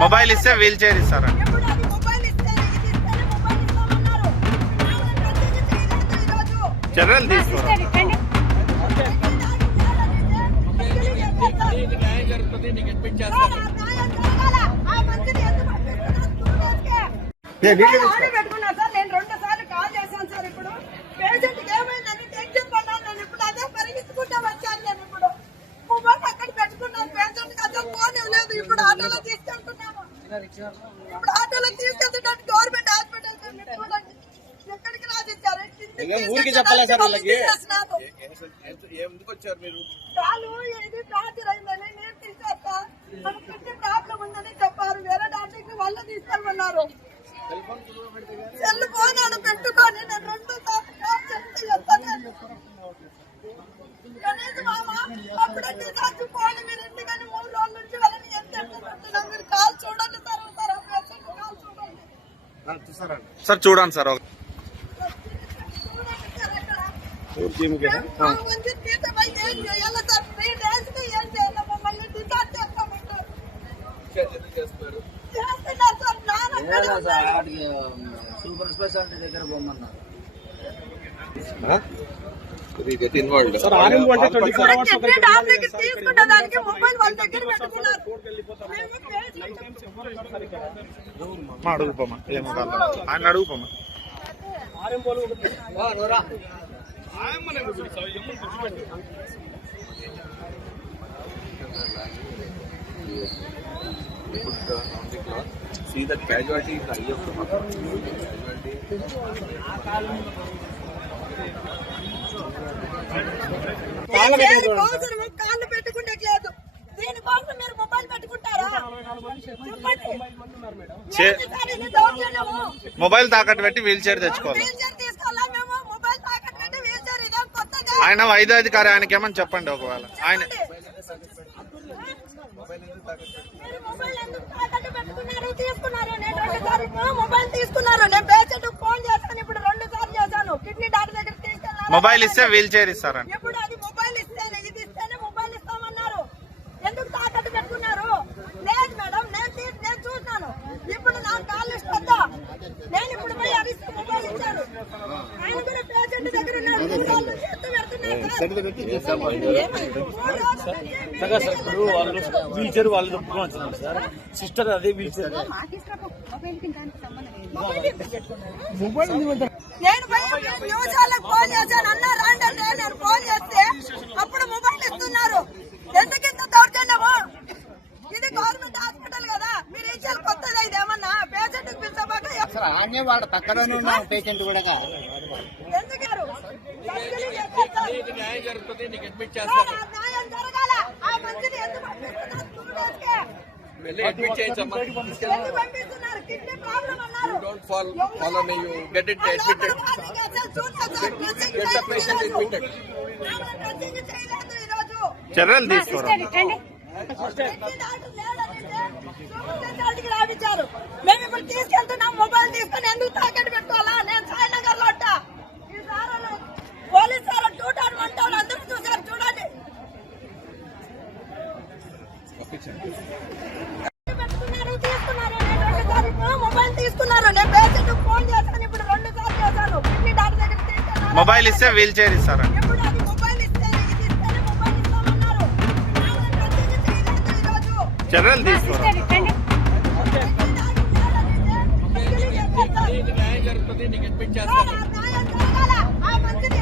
Mobile ఇస్తే wheel chair ఇస్తారా? చర్యలు తీసుకోరా? పెట్టుకున్నా సార్. నేను 2 సార్లు కాల్ చేశాను సార్. ఇప్పుడు పేషెంట్ ఏమైందని టెన్షన్ పడ్డాను. నేను ఇప్పుడు అదే పరిగెత్తుకుంటా వచ్చాను. నేను ఇప్పుడు మొబైల్ అక్కడ పెట్టుకున్నాను. పేషెంట్ అసలు ఫోన్ ఇవ్వలేదు. ఇప్పుడు ఆటోలో తీసుకెళ్తున్నాను. ఇప్పుడు ఆటోలో తీసుకెళ్తున్నాను. గవర్నమెంట్ హాస్పిటల్ చూడండి ఎక్కడికి రాసిచ్చారు. ఊరికి చెప్పాలా సార్ వాళ్ళకి? కాలు ఇది ఫ్రాక్చర్ అయిందని నేను తీసేస్తా. మనకి ప్రాబ్లం ఉందని చెప్పారు. వేరే డాక్టర్కి వాళ్ళు తీసుకెళ్ళమన్నారు. సెల్ ఫోన్ ఆడ పెట్టుకొని నేను 2 సార్లు కాల్ చేస్తే చెప్తాను. కనీసం మామ అప్పుడంటే ఖర్చు పోనీ మీరు ఎందుకని 3 రోజుల నుంచి వాళ్ళని ఎంత పెట్టుకుంటున్నాం. మీరు కాల్ చూడండి సార్. సార్ ఆ పేషెంట్ కాల్ చూడండి సార్. చూడండి సార్. మంచి తీసే ఏం చేయాలి సార్? 3 days కి ఏం చేయాలి? మమ్మల్ని డిశ్చార్జ్ చేస్తామంటారు. చేస్తున్నారు సార్. సూపర్ స్పెషాలిటీ దగ్గర పోమన్నారు. తీసుకున్న దానికి మొబైల్ వాళ్ళ దగ్గర పెట్టుకున్నారు. అడుగుపోమా ఏమో ఆయన అడుగుపోమా. See that casualty is high of the కాళ్ళు పెట్టుకుంటలేదు. దీనికోసం మీరు మొబైల్ పెట్టుకుంటారా? మొబైల్ తాకట్టు పెట్టి వీల్ చైర్ తెచ్చుకోవాలి. తీసుకోవాలా మేము? మొబైల్ తాకట్టు పెట్టి వీల్ చైర్ ఇదే కొత్తగా. ఆయన వైద్యాధికారి, ఆయనకి ఏమని చెప్పండి. ఒకవేళ ఆయన మొబైల్ ఎందుకు తాకట్టు పెట్టుకున్నారు? తీసుకున్నారు. నేను 2 సార్లు మొబైల్ తీసుకున్నారు. నేను పేషెంట్ ఫోన్ చేశాను. ఇప్పుడు 2 సార్లు చేశాను. కిడ్నీ డాక్టర్ దగ్గర తీసుకెళ్ళాను. మొబైల్ ఇస్తే వీల్ చైర్ ఇస్తారండి. ఇప్పుడు అది మొబైల్ ఇస్తేనే ఇది ఇస్తేనే మొబైల్ ఇస్తామన్నారు. ఎందుకు తాకట్టు పెట్టుకున్నారు? లేదు మేడం, నేను చూసాను. ఇప్పుడు నా కాల్ లిస్ట్ వద్దా? నేను ఇప్పుడు పోయి అరిస్తే మొబైల్ ఇచ్చాను. ఆయన కూడా పేషెంట్ దగ్గర ఉన్నాడు. ఇప్పుడు వాళ్ళు వీల్ చైర్ వాళ్ళు ఒప్పుకొని వచ్చినారు సార్. సిస్టర్ అదే వీల్ చైర్. నేను న్యూస్ వాళ్ళకి ఫోన్ చేశాను. అన్న రాండి అంటే నేను ఫోన్ చేస్తే అప్పుడు మొబైల్ ఇస్తున్నారు. ఎందుకు ఇంత దౌర్జన్యము? ఇది గవర్నమెంట్ హాస్పిటల్ కదా. మీరు ఇచ్చేది కొత్తగా ఇదేమన్నా పేషెంట్ పిలిచబాక వాడు పక్కన పేషెంట్ కూడా ఎందుకు న్యాయం జరుగుతుంది. నీకు అడ్మిట్ న్యాయం జరగాల. ఆ మంచిని ఎందుకు పంపిస్తున్నారు? 2 days కే అడ్మిట్ చేయించమ్మా. ఎందుకు పంపిస్తున్నారు? కిడ్నీ ప్రాబ్లం అన్నారు. Don't follow me. You get it admitted. Get the patient admitted. చర్యలు తీసుకోరా? రావించారు. మేము ఇప్పుడు తీసుకెళ్తున్నాం. మొబైల్ తీసుకుని ఎందుకు తాకట్టు పెట్టుకోవాలా? నేను సాయినగర్ లో ఉంటా. ఈ సారాలు పోలీస్ సార్ 2 టౌన్ 1 టౌన్ అందరూ చూసారు. చూడండి పెట్టుకున్నారు. తీసుకున్నారు. నేను 2 సార్లు మొబైల్ తీసుకున్నారు. నేను పేషెంట్ ఫోన్ చేశాను. ఇప్పుడు 2 సార్లు చేశాను. కిడ్నీ డాక్టర్ దగ్గర తీసుకెళ్ళాను. మొబైల్ ఇస్తే వీల్ చైర్ ఇస్తారా? ఇప్పుడు అది మొబైల్ ఇస్తేనే ఇది ఇస్తేనే మొబైల్ ఇస్తామన్నారు. చర్యలు తీసుకోరా? న్యాయం జరుగుతుంది. నీకు అడ్మిట్ న్యాయం జరగాల. ఆ మంచిని